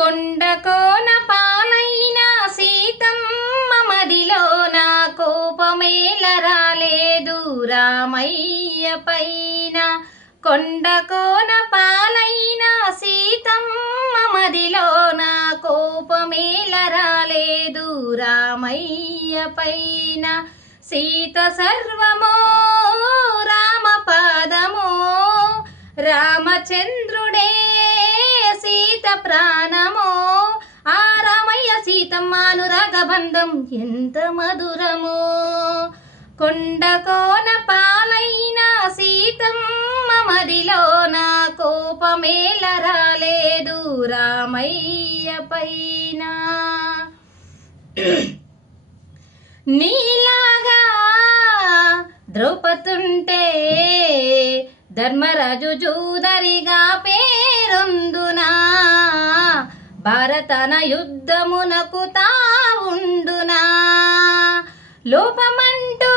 కొండ కోన పాలైన సీతమ్మ మదిలోన కోపమేల రాలేదు రామయ్య పైన. కొండ కోన పాలైన సీతమ్మ మదిలోన కోపమేల రాలేదు రామయ్య పైన. సీత సర్వమో రామ పాదమో రామచంద్రుడే సీత ప్రాణమో. ఆ రామయ్య సీతమ్మ అనురాగబంధం ఎంత మధురమో. కొండ కోన పాలైన సీతమ్మ మదిలోన కోపమేల రాలేదు రామయ్య పైన. నీలాగా ద్రౌపదుంటే ధర్మరాజు జూదరిగా పేరొందునా. భారతన యుద్ధమునకు తావుండునా. లోపమంటూ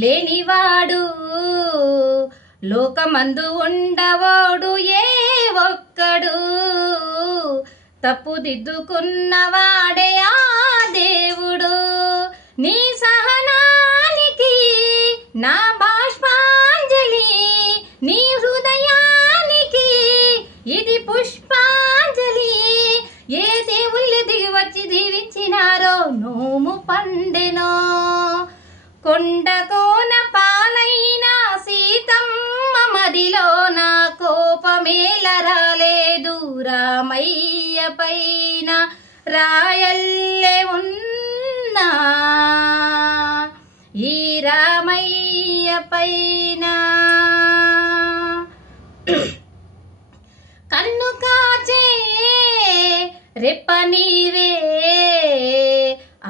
లేనివాడు లోకమందు ఉండవాడు ఏ ఒక్కడు. తప్పుదిద్దుకున్నవాడే ఆ దేవుడు. నీ సహనానికి నా బాష్పాంజలి, నీ హృదయానికి ఇది పుష్పాంజలి. ఏ దేవుళ్ళు దిగి వచ్చి దీవించినారో నోము పండెనో. కొండ కోన పాలైన సీతమ్మ మదిలోన కోపమేల రాలేదు రామయ్య పైన. రాయల్లే ఉన్నా ఈ రామయ్య పైన. కన్ను కాచే రెప్ప నీవే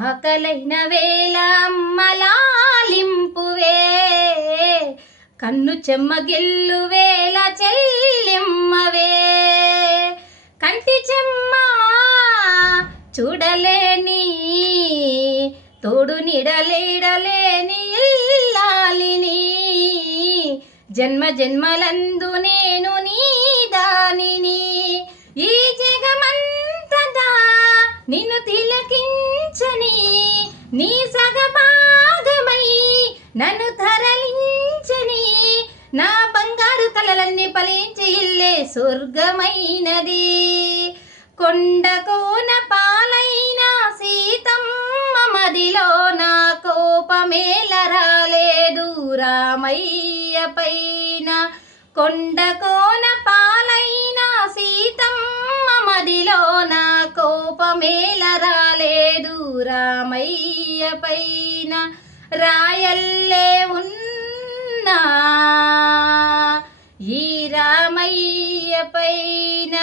ఆకలైన వేళ అమ్మలాలింపువే. కన్ను చెమ్మగిల్లు వేళ చెల్లిమ్మవే. కంటి చెమ్మ చూడలేని తోడు నిడలేడలేని ఇల్లాలిని. జన్మ జన్మలందు నేను నీ దానిని. ఈ జగమంతటా నిన్ను తిలకించని నీ సగభాగమై నన్ను తరలించని. నా బంగారు కలలన్నీ ఫలించి ఇల్లే స్వర్గమైనది. కొండ కోన పాలైన సీతమ్మ మదిలోన కోపమేల రాలేదు రామయ్య పైన. కొండ కోన పాలైన సీతమ్మ మదిలోన కోపమేల రాలేదు రామయ్య పైన. రాయల్లే ఉన్నా ఈ రామయ్య పైన.